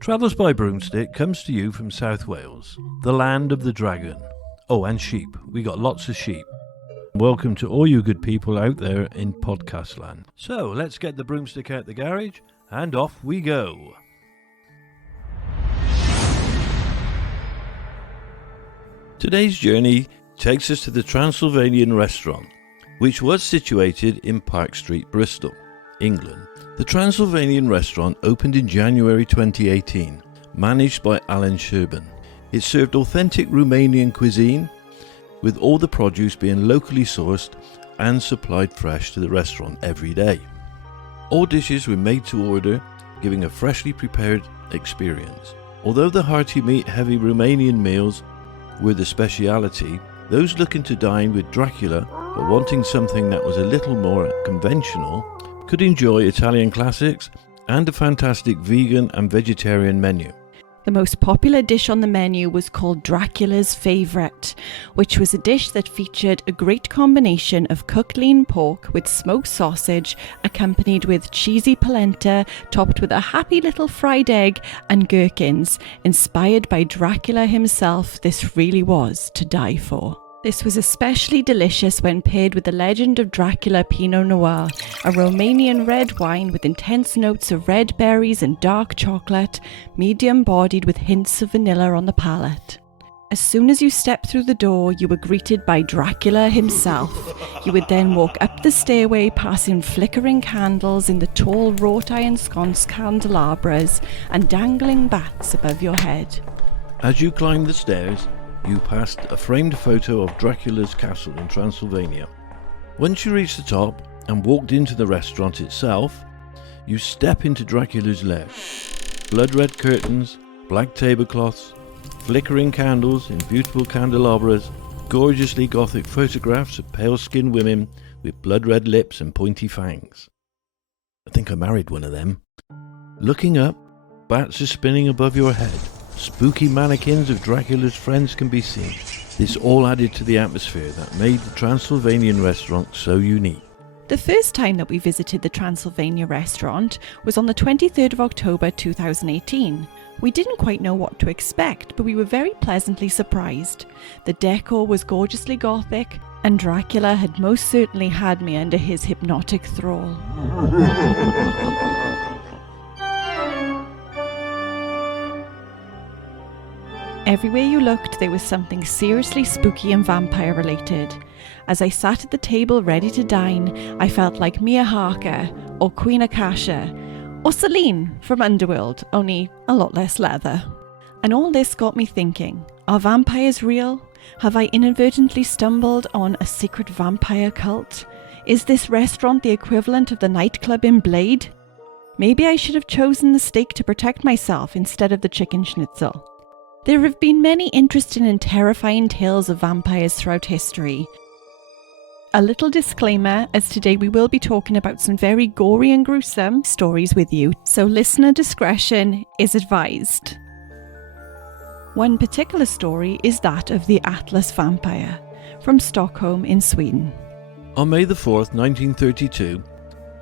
Travels by Broomstick comes to you from South Wales, the land of the dragon. Oh, and sheep. We got lots of sheep. Welcome to all you good people out there in podcast land. So, let's get the broomstick out the garage, and off we go. Today's journey takes us to the Transylvanian Restaurant, which was situated in Park Street, Bristol, England. The Transylvanian Restaurant opened in January 2018, managed by Alan Sherban. It served authentic Romanian cuisine, with all the produce being locally sourced and supplied fresh to the restaurant every day. All dishes were made to order, giving a freshly prepared experience. Although the hearty meat-heavy Romanian meals were the speciality, those looking to dine with Dracula but wanting something that was a little more conventional could enjoy Italian classics and a fantastic vegan and vegetarian menu. The most popular dish on the menu was called Dracula's Favourite, which was a dish that featured a great combination of cooked lean pork with smoked sausage, accompanied with cheesy polenta, topped with a happy little fried egg and gherkins. Inspired by Dracula himself, this really was to die for. This was especially delicious when paired with the legend of Dracula Pinot Noir, a Romanian red wine with intense notes of red berries and dark chocolate, medium-bodied with hints of vanilla on the palate. As soon as you stepped through the door, you were greeted by Dracula himself. You would then walk up the stairway, passing flickering candles in the tall wrought iron sconce candelabras and dangling bats above your head. As you climbed the stairs, you passed a framed photo of Dracula's castle in Transylvania. Once you reached the top and walked into the restaurant itself, you step into Dracula's lair. Blood-red curtains, black tablecloths, flickering candles in beautiful candelabras, gorgeously Gothic photographs of pale-skinned women with blood-red lips and pointy fangs. I think I married one of them. Looking up, bats are spinning above your head. Spooky mannequins of Dracula's friends can be seen. This all added to the atmosphere that made the Transylvanian Restaurant so unique. The first time that we visited the Transylvania Restaurant was on the 23rd of October 2018. We didn't quite know what to expect, but we were very pleasantly surprised. The decor was gorgeously Gothic, and Dracula had most certainly had me under his hypnotic thrall. Everywhere you looked, there was something seriously spooky and vampire-related. As I sat at the table ready to dine, I felt like Mia Harker, or Queen Akasha, or Celine from Underworld, only a lot less leather. And all this got me thinking, are vampires real? Have I inadvertently stumbled on a secret vampire cult? Is this restaurant the equivalent of the nightclub in Blade? Maybe I should have chosen the steak to protect myself instead of the chicken schnitzel. There have been many interesting and terrifying tales of vampires throughout history. A little disclaimer, as today we will be talking about some very gory and gruesome stories with you, so listener discretion is advised. One particular story is that of the Atlas vampire, from Stockholm in Sweden. On May the 4th, 1932,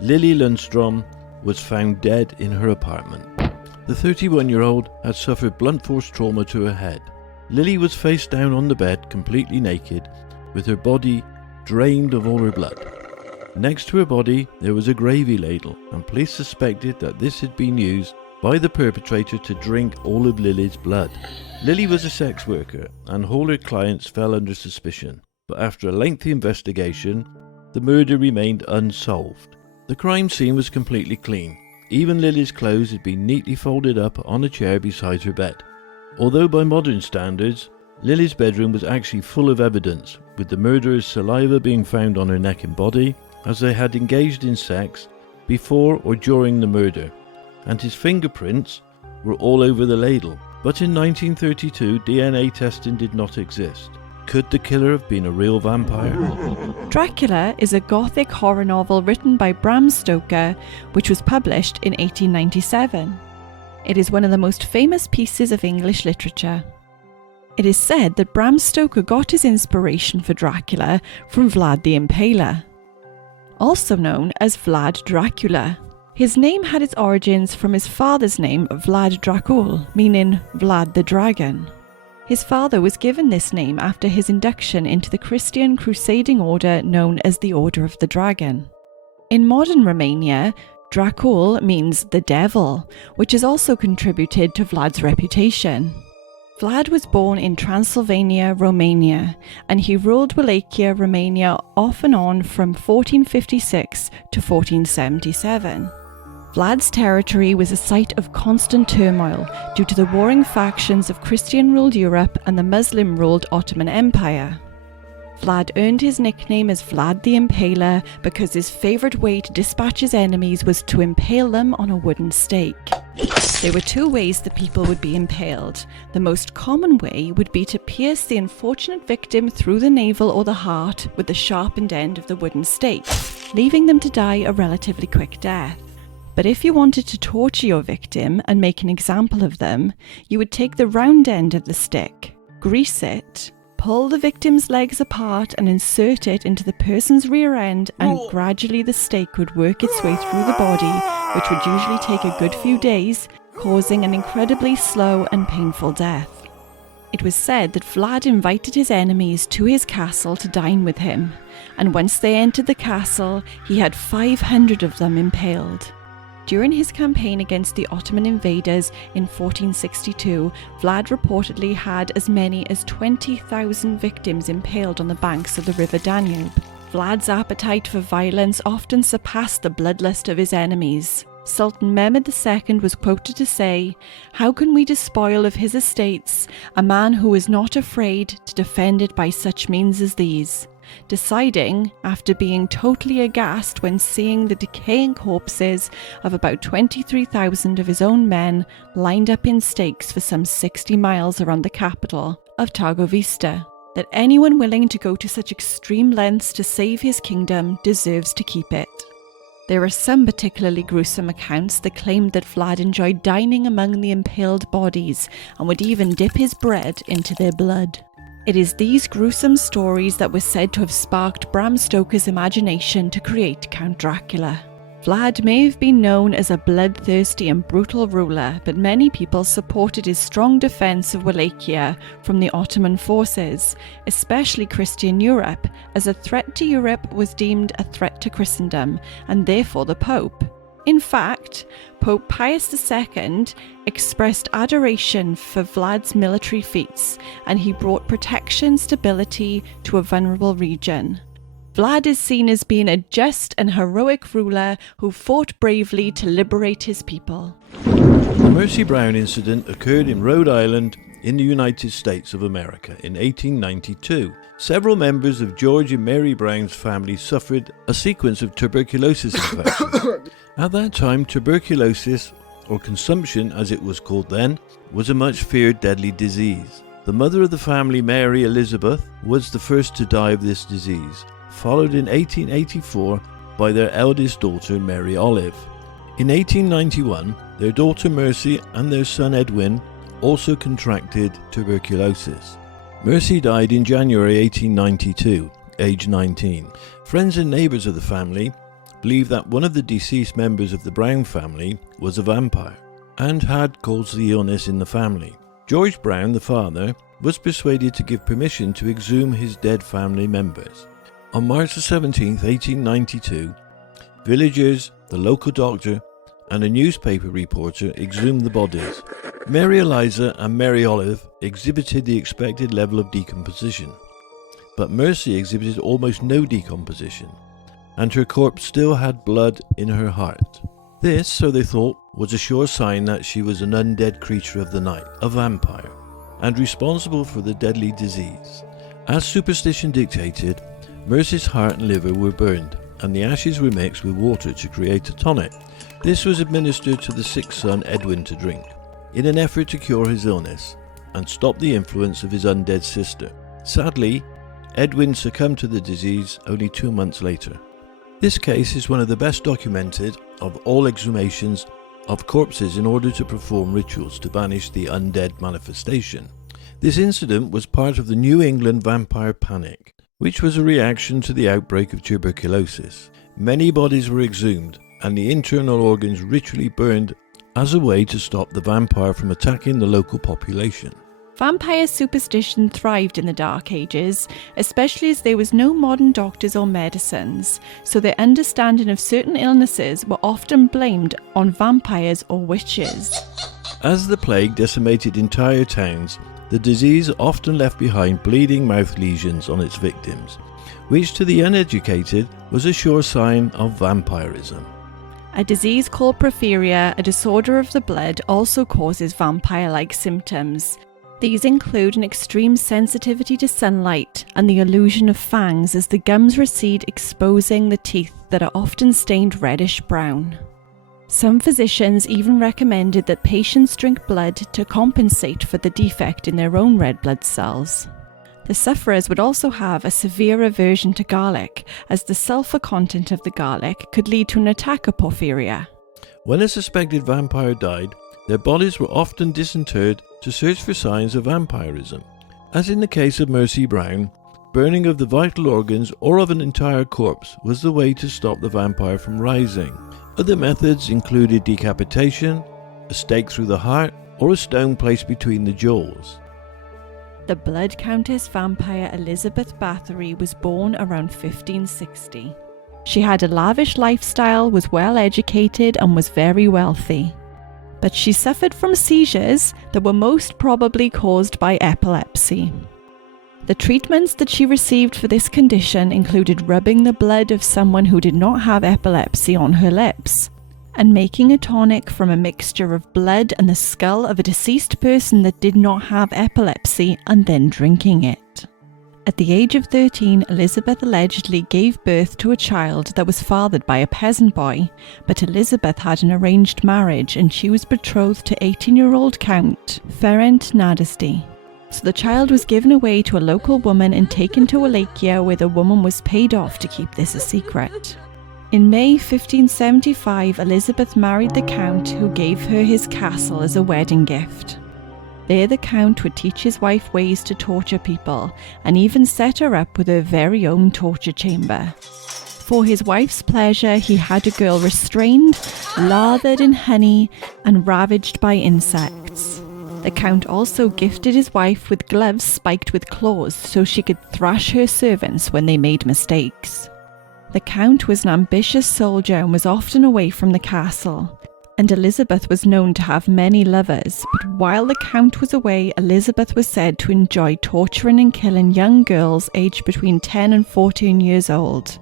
Lily Lundstrom was found dead in her apartment. The 31-year-old had suffered blunt force trauma to her head. Lily was face down on the bed, completely naked, with her body drained of all her blood. Next to her body, there was a gravy ladle, and police suspected that this had been used by the perpetrator to drink all of Lily's blood. Lily was a sex worker, and all her clients fell under suspicion, but after a lengthy investigation, the murder remained unsolved. The crime scene was completely clean. Even Lily's clothes had been neatly folded up on a chair beside her bed. Although by modern standards, Lily's bedroom was actually full of evidence, with the murderer's saliva being found on her neck and body, as they had engaged in sex before or during the murder, and his fingerprints were all over the ladle. But in 1932, DNA testing did not exist. Could the killer have been a real vampire? Dracula is a Gothic horror novel written by Bram Stoker, which was published in 1897. It is one of the most famous pieces of English literature. It is said that Bram Stoker got his inspiration for Dracula from Vlad the Impaler, also known as Vlad Dracula. His name had its origins from his father's name, Vlad Dracul, meaning Vlad the Dragon. His father was given this name after his induction into the Christian crusading order known as the Order of the Dragon. In modern Romania, Dracul means the devil, which has also contributed to Vlad's reputation. Vlad was born in Transylvania, Romania, and he ruled Wallachia, Romania off and on from 1456 to 1477. Vlad's territory was a site of constant turmoil due to the warring factions of Christian-ruled Europe and the Muslim-ruled Ottoman Empire. Vlad earned his nickname as Vlad the Impaler because his favourite way to dispatch his enemies was to impale them on a wooden stake. There were two ways the people would be impaled. The most common way would be to pierce the unfortunate victim through the navel or the heart with the sharpened end of the wooden stake, leaving them to die a relatively quick death. But if you wanted to torture your victim and make an example of them, you would take the round end of the stick, grease it, pull the victim's legs apart and insert it into the person's rear end, and gradually the stake would work its way through the body, which would usually take a good few days, causing an incredibly slow and painful death. It was said that Vlad invited his enemies to his castle to dine with him, and once they entered the castle, he had 500 of them impaled. During his campaign against the Ottoman invaders in 1462, Vlad reportedly had as many as 20,000 victims impaled on the banks of the River Danube. Vlad's appetite for violence often surpassed the bloodlust of his enemies. Sultan Mehmed II was quoted to say, "How can we despoil of his estates a man who is not afraid to defend it by such means as these?" Deciding, after being totally aghast when seeing the decaying corpses of about 23,000 of his own men lined up in stakes for some 60 miles around the capital of Targovista, that anyone willing to go to such extreme lengths to save his kingdom deserves to keep it. There are some particularly gruesome accounts that claimed that Vlad enjoyed dining among the impaled bodies and would even dip his bread into their blood. It is these gruesome stories that were said to have sparked Bram Stoker's imagination to create Count Dracula. Vlad may have been known as a bloodthirsty and brutal ruler, but many people supported his strong defence of Wallachia from the Ottoman forces, especially Christian Europe, as a threat to Europe was deemed a threat to Christendom, and therefore the Pope. In fact, Pope Pius II expressed adoration for Vlad's military feats, and he brought protection stability to a vulnerable region. Vlad is seen as being a just and heroic ruler who fought bravely to liberate his people. The Mercy Brown incident occurred in Rhode Island in the United States of America in 1892. Several members of George and Mary Brown's family suffered a sequence of tuberculosis infections. At that time, tuberculosis, or consumption as it was called then, was a much feared deadly disease. The mother of the family, Mary Elizabeth, was the first to die of this disease, followed in 1884 by their eldest daughter, Mary Olive. In 1891, their daughter Mercy and their son Edwin also contracted tuberculosis. Mercy died in January 1892, aged 19. Friends and neighbours of the family believe that one of the deceased members of the Brown family was a vampire and had caused the illness in the family. George Brown, the father, was persuaded to give permission to exhume his dead family members. On March 17, 1892, villagers, the local doctor, and a newspaper reporter exhumed the bodies. Mary Eliza and Mary Olive exhibited the expected level of decomposition, but Mercy exhibited almost no decomposition, and her corpse still had blood in her heart. This, so they thought, was a sure sign that she was an undead creature of the night, a vampire, and responsible for the deadly disease. As superstition dictated, Mercy's heart and liver were burned, and the ashes were mixed with water to create a tonic. This was administered to the sick son Edwin to drink, in an effort to cure his illness and stop the influence of his undead sister. Sadly, Edwin succumbed to the disease only 2 months later. This case is one of the best documented of all exhumations of corpses in order to perform rituals to banish the undead manifestation. This incident was part of the New England vampire panic, which was a reaction to the outbreak of tuberculosis. Many bodies were exhumed and the internal organs ritually burned as a way to stop the vampire from attacking the local population. Vampire superstition thrived in the Dark Ages, especially as there was no modern doctors or medicines, so their understanding of certain illnesses were often blamed on vampires or witches. As the plague decimated entire towns, the disease often left behind bleeding mouth lesions on its victims, which to the uneducated was a sure sign of vampirism. A disease called porphyria, a disorder of the blood, also causes vampire-like symptoms. These include an extreme sensitivity to sunlight and the illusion of fangs as the gums recede, exposing the teeth that are often stained reddish-brown. Some physicians even recommended that patients drink blood to compensate for the defect in their own red blood cells. The sufferers would also have a severe aversion to garlic, as the sulfur content of the garlic could lead to an attack of porphyria. When a suspected vampire died, their bodies were often disinterred to search for signs of vampirism. As in the case of Mercy Brown, burning of the vital organs or of an entire corpse was the way to stop the vampire from rising. Other methods included decapitation, a stake through the heart, or a stone placed between the jaws. The Blood Countess vampire Elizabeth Bathory was born around 1560. She had a lavish lifestyle, was well educated, and was very wealthy. But she suffered from seizures that were most probably caused by epilepsy. The treatments that she received for this condition included rubbing the blood of someone who did not have epilepsy on her lips, and making a tonic from a mixture of blood and the skull of a deceased person that did not have epilepsy, and then drinking it. At the age of 13, Elizabeth allegedly gave birth to a child that was fathered by a peasant boy, but Elizabeth had an arranged marriage and she was betrothed to 18-year-old Count Ferenc Nadasdy. So the child was given away to a local woman and taken to Wallachia, where the woman was paid off to keep this a secret. In May 1575, Elizabeth married the Count, who gave her his castle as a wedding gift. There the Count would teach his wife ways to torture people, and even set her up with her very own torture chamber. For his wife's pleasure, he had a girl restrained, lathered in honey, and ravaged by insects. The Count also gifted his wife with gloves spiked with claws so she could thrash her servants when they made mistakes. The Count was an ambitious soldier and was often away from the castle, and Elizabeth was known to have many lovers, but while the Count was away, Elizabeth was said to enjoy torturing and killing young girls aged between 10 and 14 years old.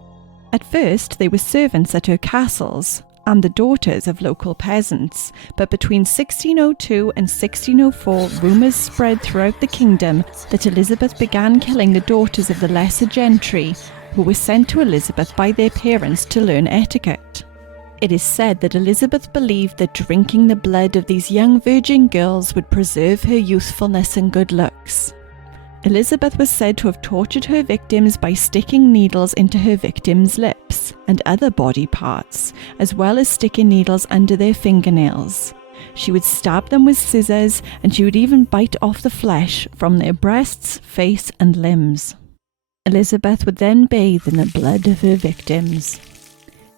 At first, they were servants at her castles, and the daughters of local peasants, but between 1602 and 1604, rumours spread throughout the kingdom that Elizabeth began killing the daughters of the lesser gentry, who were sent to Elizabeth by their parents to learn etiquette. It is said that Elizabeth believed that drinking the blood of these young virgin girls would preserve her youthfulness and good looks. Elizabeth was said to have tortured her victims by sticking needles into her victims' lips and other body parts, as well as sticking needles under their fingernails. She would stab them with scissors, and she would even bite off the flesh from their breasts, face, and limbs. Elizabeth would then bathe in the blood of her victims.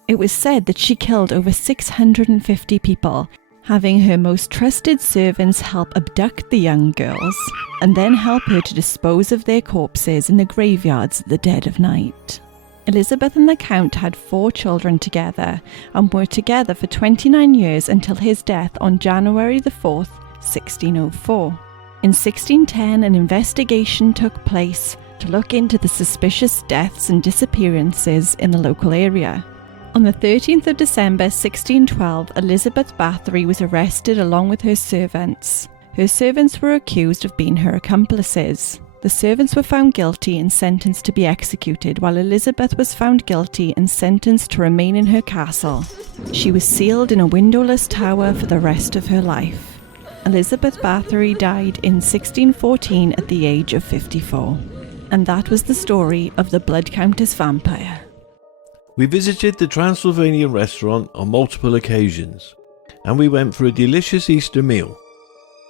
It was said that she killed over 650 people, having her most trusted servants help abduct the young girls and then help her to dispose of their corpses in the graveyards at the dead of night. Elizabeth and the Count had 4 children together and were together for 29 years until his death on January the 4th, 1604. In 1610, an investigation took place to look into the suspicious deaths and disappearances in the local area. On the 13th of December 1612, Elizabeth Bathory was arrested along with her servants. Her servants were accused of being her accomplices. The servants were found guilty and sentenced to be executed, while Elizabeth was found guilty and sentenced to remain in her castle. She was sealed in a windowless tower for the rest of her life. Elizabeth Bathory died in 1614 at the age of 54. And that was the story of the Blood Countess vampire. We visited the Transylvanian Restaurant on multiple occasions, and we went for a delicious Easter meal.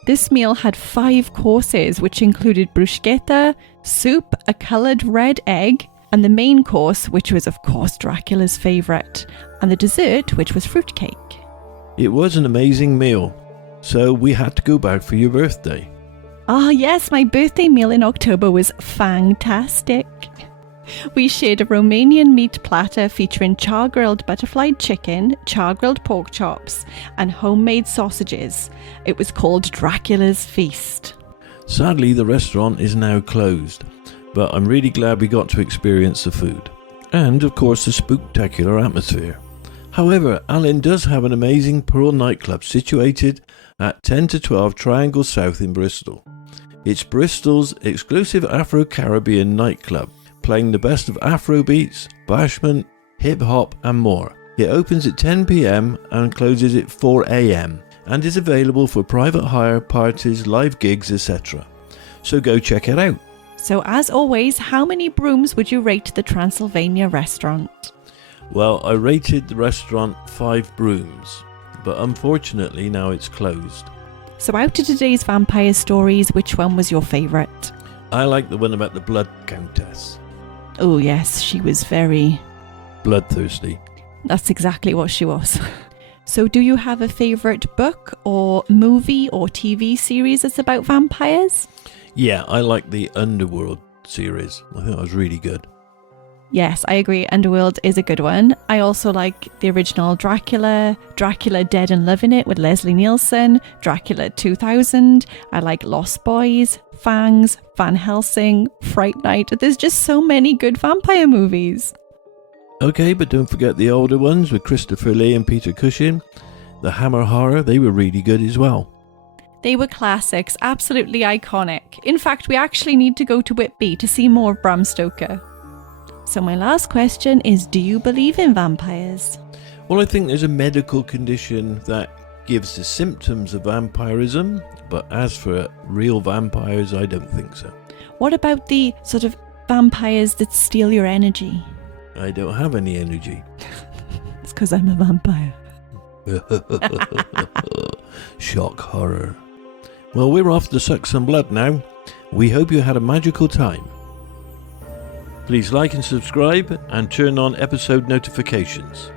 This meal had 5 courses, which included bruschetta, soup, a coloured red egg, and the main course, which was of course Dracula's favourite, and the dessert, which was fruitcake. It was an amazing meal, so we had to go back for your birthday. Ah, yes, my birthday meal in October was fantastic. We shared a Romanian meat platter featuring char-grilled butterfly chicken, char-grilled pork chops, and homemade sausages. It was called Dracula's Feast. Sadly, the restaurant is now closed, but I'm really glad we got to experience the food. And, of course, the spooktacular atmosphere. However, Alan does have an amazing Pearl nightclub situated at 10 to 12 Triangle South in Bristol. It's Bristol's exclusive Afro-Caribbean nightclub, playing the best of Afrobeats, bashment, hip-hop and more. It opens at 10 p.m. and closes at 4 a.m. and is available for private hire, parties, live gigs, etc. So go check it out. So as always, how many brooms would you rate the Transylvania Restaurant? Well, I rated the restaurant 5 brooms, but unfortunately now it's closed. So out of today's vampire stories, which one was your favourite? I like the one about the Blood Countess. Oh yes, she was very... bloodthirsty. That's exactly what she was. So do you have a favourite book or movie or TV series that's about vampires? Yeah, I like the Underworld series. I think that was really good. Yes, I agree. Underworld is a good one. I also like the original Dracula, Dracula Dead and Loving It with Leslie Nielsen, Dracula 2000. I like Lost Boys, Fangs, Van Helsing, Fright Night. There's just so many good vampire movies. Okay, but don't forget the older ones with Christopher Lee and Peter Cushing. The Hammer Horror, they were really good as well. They were classics, absolutely iconic. In fact, we actually need to go to Whitby to see more of Bram Stoker. So my last question is, do you believe in vampires? Well, I think there's a medical condition that gives the symptoms of vampirism, but as for real vampires, I don't think so. What about the sort of vampires that steal your energy? I don't have any energy. It's because I'm a vampire. Shock horror. Well, we're off to suck some blood now. We hope you had a magical time. Please like and subscribe and turn on episode notifications.